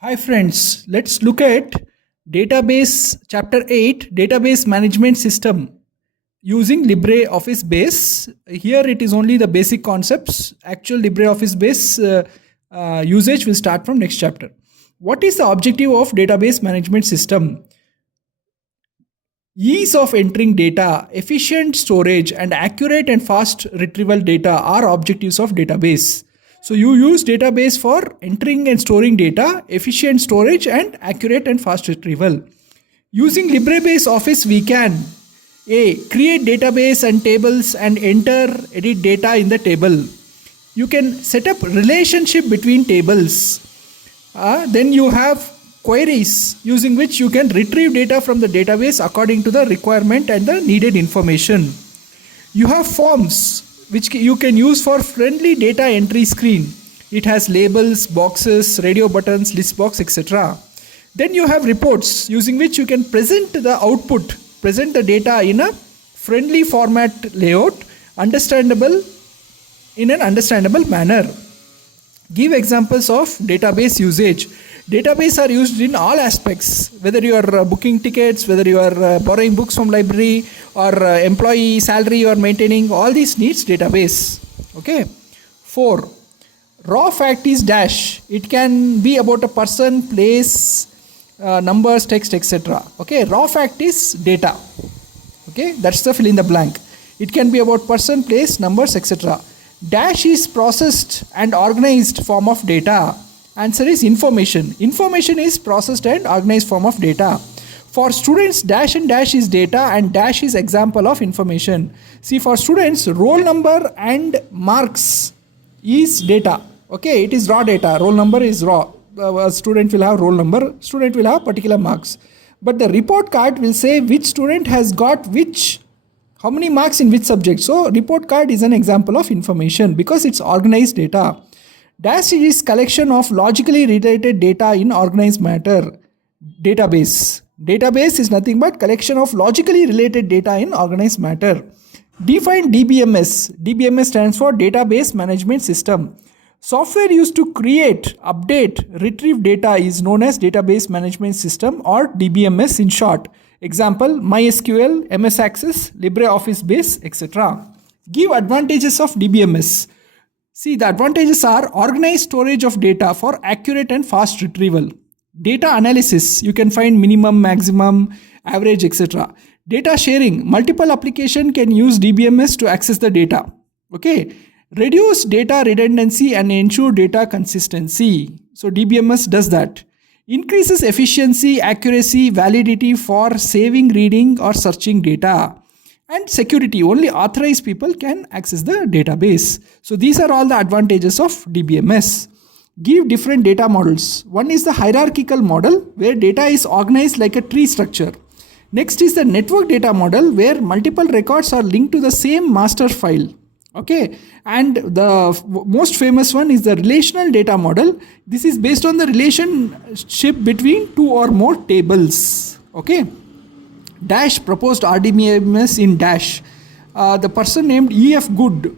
Hi friends, let's look at database chapter 8 database management system using LibreOffice base. Here it is only the basic concepts. Actual LibreOffice base usage will start from next chapter. What is the objective of database management system? Ease of entering data, efficient storage and accurate and fast retrieval data are objectives of database. So you use database for entering and storing data, efficient storage and accurate and fast retrieval. Using LibreBase Office we can create database and tables and edit data in the table. You can set up relationship between tables. Then you have queries using which you can retrieve data from the database according to the requirement and the needed information. You have forms which you can use for friendly data entry screen. It has labels, boxes, radio buttons, list box, etc. Then you have reports using which you can present the output, present the data in a friendly format layout, understandable in an understandable manner. Give examples of database usage. Database are used in all aspects, whether you are booking tickets, whether you are borrowing books from library or employee salary you are maintaining, all these needs database. Okay. 4. Raw fact is dash. It can be about a person, place, numbers, text, etc. Okay. Raw fact is data. Okay. That's the fill in the blank. It can be about person, place, numbers, etc. Dash is processed and organized form of data. Answer is information. Information is processed and organized form of data. For students, dash and dash is data and dash is example of information. See, for students, roll number and marks is data. Okay, it is raw data. Roll number is raw. A student will have roll number. Student will have particular marks. But the report card will say which student has got which, how many marks in which subject. So, report card is an example of information because it's organized data. Dash is collection of logically related data in organized matter. Database. Database is nothing but collection of logically related data in organized matter. Define DBMS. DBMS stands for Database Management System. Software used to create, update, retrieve data is known as Database Management System or DBMS in short. Example, MySQL, MS Access, LibreOffice Base, etc. Give advantages of DBMS. See, the advantages are organized storage of data for accurate and fast retrieval. Data analysis, you can find minimum, maximum, average, etc. Data sharing, multiple application can use DBMS to access the data. Okay. Reduce data redundancy and ensure data consistency. So DBMS does that. Increases efficiency, accuracy, validity for saving, reading or searching data. And security, only authorized people can access the database. So these are all the advantages of DBMS. Give different data models. One is the hierarchical model where data is organized like a tree structure. Next is the network data model where multiple records are linked to the same master file. Okay, and the most famous one is the relational data model. This is based on the relationship between two or more tables. Okay. Dash proposed RDBMS in Dash. The person named E.F. Good,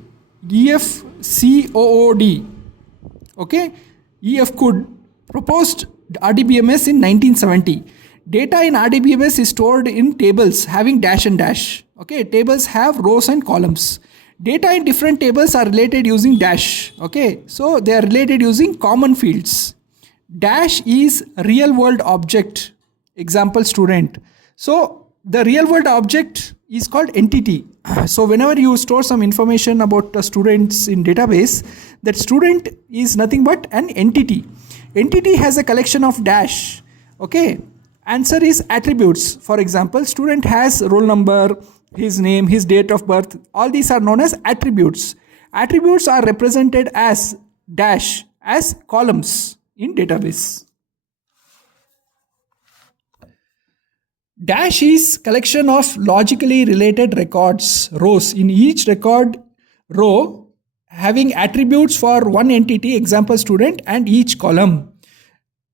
EFCOOD, okay, E.F. Good proposed RDBMS in 1970. Data in RDBMS is stored in tables having dash and dash. Okay, tables have rows and columns. Data in different tables are related using dash. Okay, so they are related using common fields. Dash is real world object. Example, student. So the real world object is called entity. So whenever you store some information about students in database, that student is nothing but an entity. Entity has a collection of dash. Okay. Answer is attributes. For example, student has roll number, his name, his date of birth. All these are known as attributes. Attributes are represented as dash, as columns in database. Dash is collection of logically related records, rows. In each record row having attributes for one entity, example student, and each column.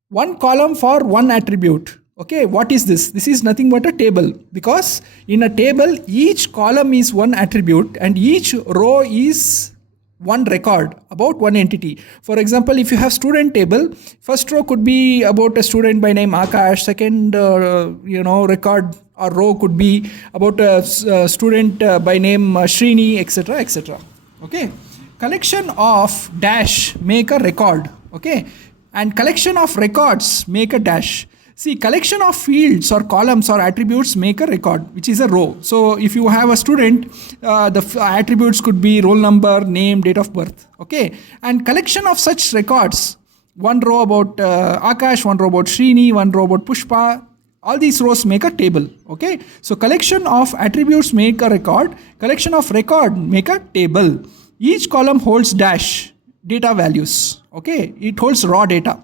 One column for one attribute. Okay, what is this? This is nothing but a table, because in a table each column is one attribute and each row is one record about one entity. For example, if you have student table, first row could be about a student by name Akash, second record or row could be about a student by name Srini, etc., etc. Okay, collection of dash make a record. Okay, and collection of records make a dash. See, collection of fields or columns or attributes make a record, which is a row. So if you have a student, the attributes could be roll number, name, date of birth. Okay, and collection of such records, one row about Akash, one row about Srini, one row about Pushpa. All these rows make a table. Okay, so collection of attributes make a record. Collection of record make a table. Each column holds dash data values. Okay, it holds raw data.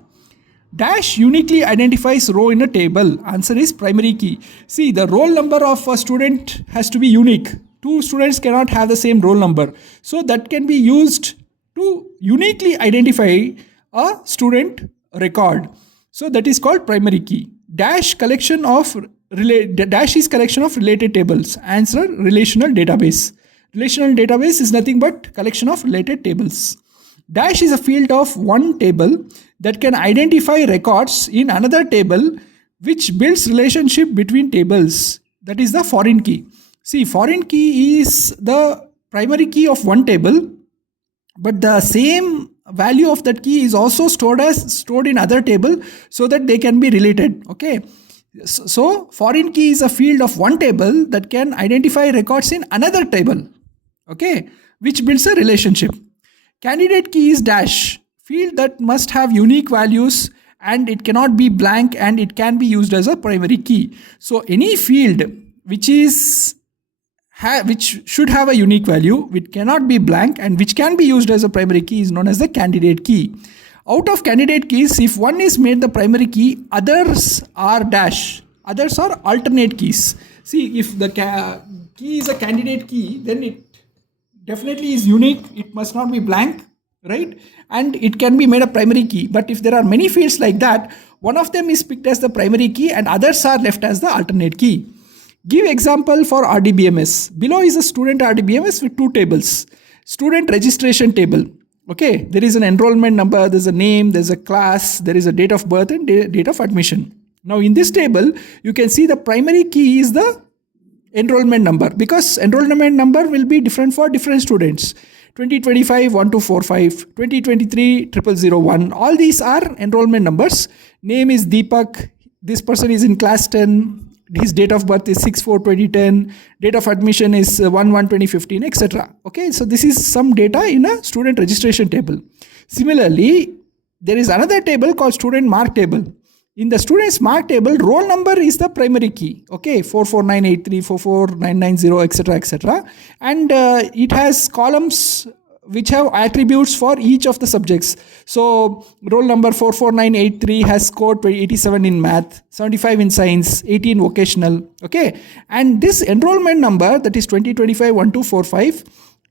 Dash uniquely identifies row in a table. Answer is primary key. See, the roll number of a student has to be unique. Two students cannot have the same roll number. So that can be used to uniquely identify a student record. So that is called primary key. Dash is collection of related tables. Answer, relational database. Relational database is nothing but collection of related tables. Dash is a field of one table that can identify records in another table, which builds relationship between tables. That is the foreign key. See, foreign key is the primary key of one table, but the same value of that key is also stored in other table so that they can be related. Okay. So foreign key is a field of one table that can identify records in another table. Okay, which builds a relationship. Candidate key is dash, field that must have unique values and it cannot be blank and it can be used as a primary key. So any field which should have a unique value, which cannot be blank and which can be used as a primary key is known as the candidate key. Out of candidate keys, if one is made the primary key, others are dash. Others are alternate keys. See, if the key is a candidate key, then it definitely is unique. It must not be blank, right? And it can be made a primary key. But if there are many fields like that, one of them is picked as the primary key and others are left as the alternate key. Give example for RDBMS. Below is a student RDBMS with two tables. Student registration table. Okay, there is an enrollment number, there's a name, there's a class, there is a date of birth and date of admission. Now in this table, you can see the primary key is the enrollment number, because enrollment number will be different for different students. 2025 1245, 2023 0001. All these are enrollment numbers. Name is Deepak. This person is in class 10. His date of birth is 6/4/2010. Date of admission is 1/1/2015, etc. Okay, so this is some data in a student registration table. Similarly, there is another table called student mark table. In the student's mark table, roll number is the primary key. Okay, 44983, 44990, etc., etc. And it has columns which have attributes for each of the subjects. So roll number 44983 has scored 87 in math, 75 in science, 80 in vocational. Okay, and this enrollment number, that is 2025-1245,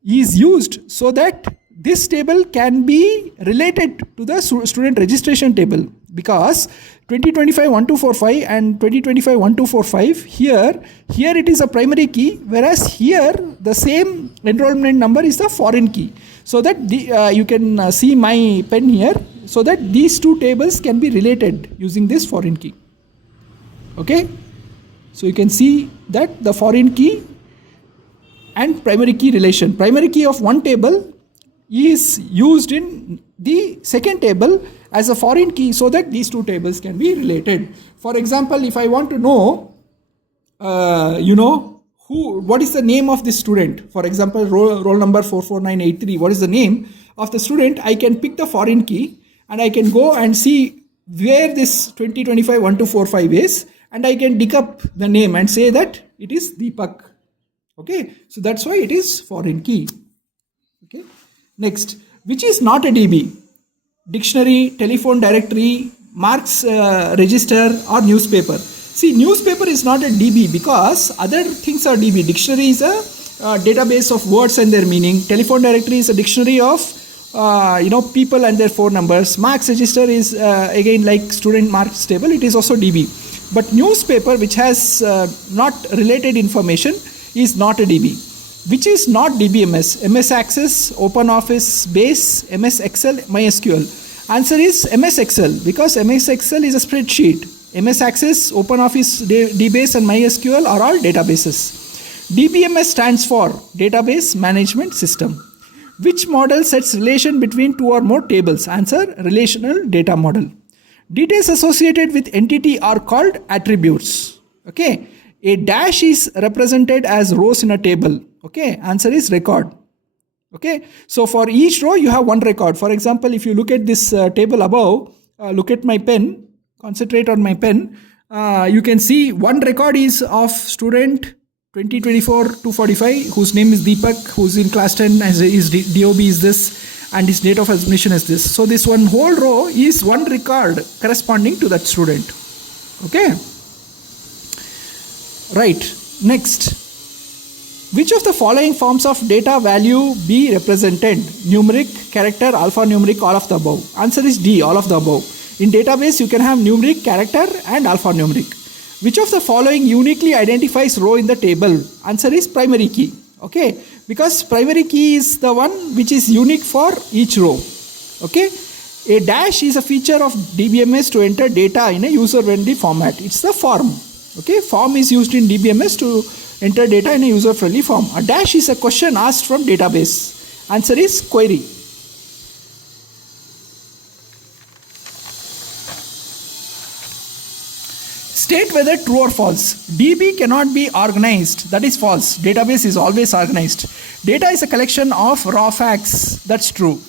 is used so that this table can be related to the student registration table, because 2025-1245 and 2025-1245 here it is a primary key, whereas here the same enrollment number is the foreign key. So that you can see my pen here, so that these two tables can be related using this foreign key. Okay, so you can see that the foreign key and primary key relation. Primary key of one table is used in the second table as a foreign key so that these two tables can be related. For example, if I want to know, what is the name of this student? For example, roll number 44983, what is the name of the student? I can pick the foreign key and I can go and see where this 2025-1245 is, and I can dig up the name and say that it is Deepak. Okay, so that's why it is foreign key. Okay. Next, which is not a DB? Dictionary, telephone directory, marks register, or newspaper. See, newspaper is not a DB because other things are DB. Dictionary is a database of words and their meaning. Telephone directory is a dictionary of people and their phone numbers. Marks register is again like student marks table. It is also DB. But newspaper, which has not related information, is not a DB. Which is not DBMS? MS Access, OpenOffice Base, MS Excel, MySQL. Answer is MS Excel, because MS Excel is a spreadsheet. MS Access, OpenOffice DBase and MySQL are all databases. DBMS stands for Database Management System. Which model sets relation between two or more tables? Answer, relational data model. Details associated with entity are called attributes. Okay. A dash is represented as rows in a table. Okay. Answer is record. Okay. So for each row you have one record. For example, if you look at this table above, look at my pen, concentrate on my pen. You can see one record is of student 2024-245 whose name is Deepak, who's in class 10, as his DOB is this and his date of admission is this. So this one whole row is one record corresponding to that student. Okay. Right. Next. Which of the following forms of data value be represented? Numeric, character, alphanumeric, all of the above. Answer is D, all of the above. In database you can have numeric, character and alphanumeric. Which of the following uniquely identifies row in the table? Answer is primary key. Okay, because primary key is the one which is unique for each row. Okay, a dash is a feature of DBMS to enter data in a user-friendly format. It's the form. Okay, form is used in DBMS to enter data in a user-friendly form. A dash is a question asked from database. Answer is query. State whether true or false. DB cannot be organized. That is false. Database is always organized. Data is a collection of raw facts. That's true.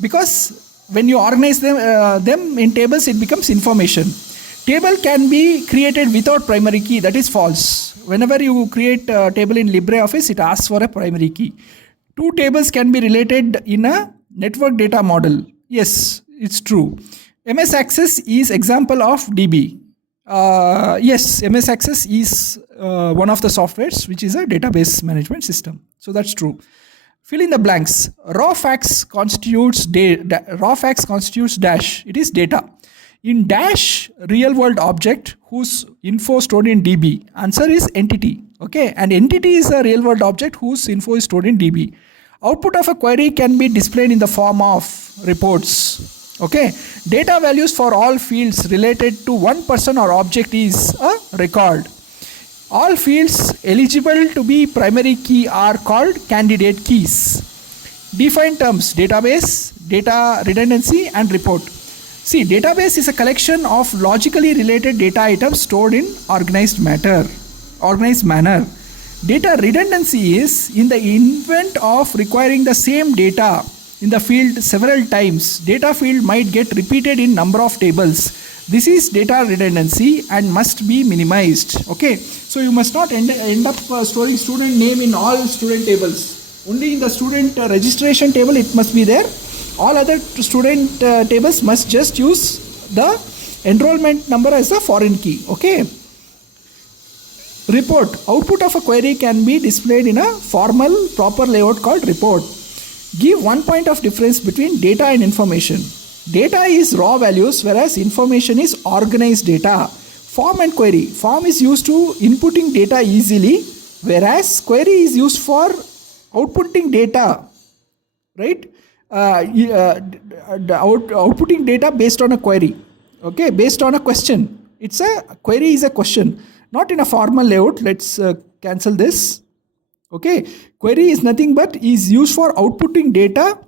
Because when you organize them in tables, it becomes information. Table can be created without primary key. That is false. Whenever you create a table in LibreOffice, it asks for a primary key. Two tables can be related in a network data model. Yes, it's true. MS Access is example of DB. Yes, MS Access is one of the softwares which is a database management system. So that's true. Fill in the blanks. Raw facts constitutes dash. It is data. In dash, real world object whose info stored in DB. Answer is entity. Okay, and entity is a real world object whose info is stored in DB. Output of a query can be displayed in the form of reports. Okay, data values for all fields related to one person or object is a record. All fields eligible to be primary key are called candidate keys. Define terms: database, data redundancy and report. See, database is a collection of logically related data items stored in organized manner. Data redundancy is in the event of requiring the same data in the field several times, data field might get repeated in number of tables. This is data redundancy and must be minimized. Okay, so you must not end up storing student name in all student tables. Only in the student registration table it must be there. All other student tables must just use the enrollment number as a foreign key. Okay. Report. Output of a query can be displayed in a formal proper layout called report. Give 1 point of difference between data and information. Data is raw values, whereas information is organized data. Form and query. Form is used to inputting data easily, whereas query is used for outputting data. Right? Outputting data based on a query. Okay, based on a question. It's a query is a question, not in a formal layout. Let's cancel this. Okay, query is nothing but is used for outputting data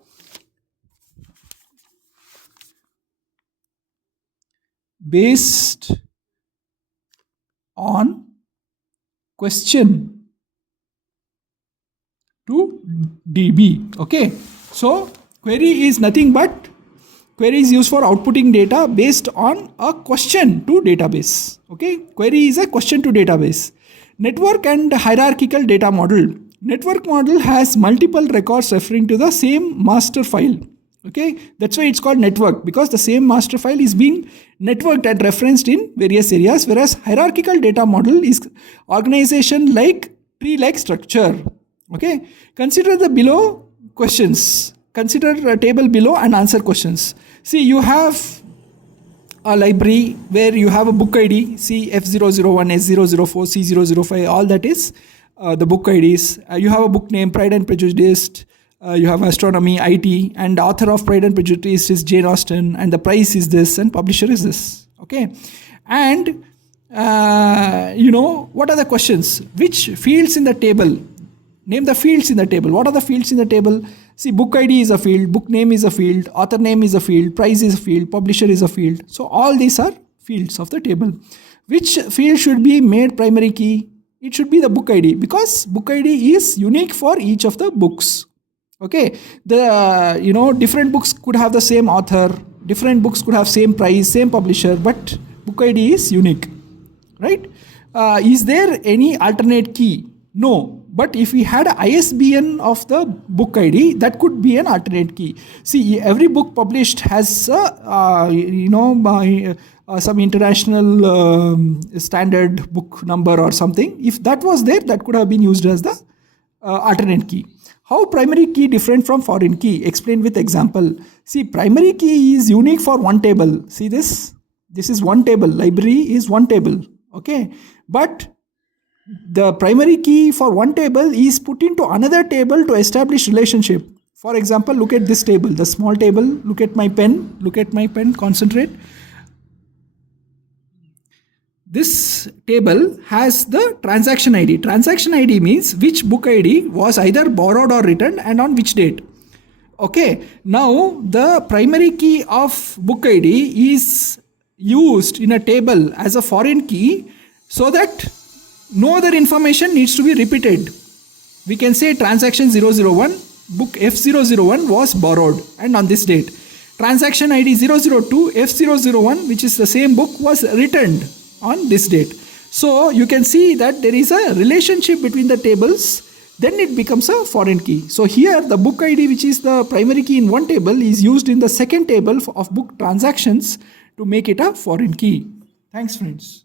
based on question to DB. Okay, so query is nothing but query is used for outputting data based on a question to database. Okay, query is a question to database. Network and hierarchical data model. Network model has multiple records referring to the same master file. Okay, that's why it's called network, because the same master file is being networked and referenced in various areas, whereas hierarchical data model is organization like tree-like structure. Okay, consider the below questions. Consider a table below and answer questions. See, you have a library where you have a book ID, C F001, S004, C005, all that is the book IDs. You have a book name, Pride and Prejudice. You have astronomy, IT, and the author of Pride and Prejudice is Jane Austen, and the price is this, and publisher is this. Okay, and what are the questions? Which fields in the table? Name the fields in the table. What are the fields in the table? See, book ID is a field, book name is a field, author name is a field, price is a field, publisher is a field. So all these are fields of the table. Which field should be made primary key? It should be the book ID, because book ID is unique for each of the books. Okay, the different books could have the same author, different books could have same price, same publisher, but book ID is unique, right? Is there any alternate key? No. But if we had an ISBN of the book ID, that could be an alternate key. See, every book published has some international standard book number or something. If that was there, that could have been used as the alternate key. How primary key different from foreign key? Explain with example. See, primary key is unique for one table. See this? This is one table. Library is one table. Okay. But the primary key for one table is put into another table to establish relationship. For example, look at this table, the small table. Look at my pen. Look at my pen. Concentrate. This table has the transaction ID. Transaction ID means which book ID was either borrowed or returned and on which date. Okay. Now, the primary key of book ID is used in a table as a foreign key so that no other information needs to be repeated. We can say transaction 001, book F001 was borrowed and on this date. Transaction ID 002, F001, which is the same book, was returned on this date. So you can see that there is a relationship between the tables, then it becomes a foreign key. So here the book ID, which is the primary key in one table, is used in the second table of book transactions to make it a foreign key. Thanks, friends.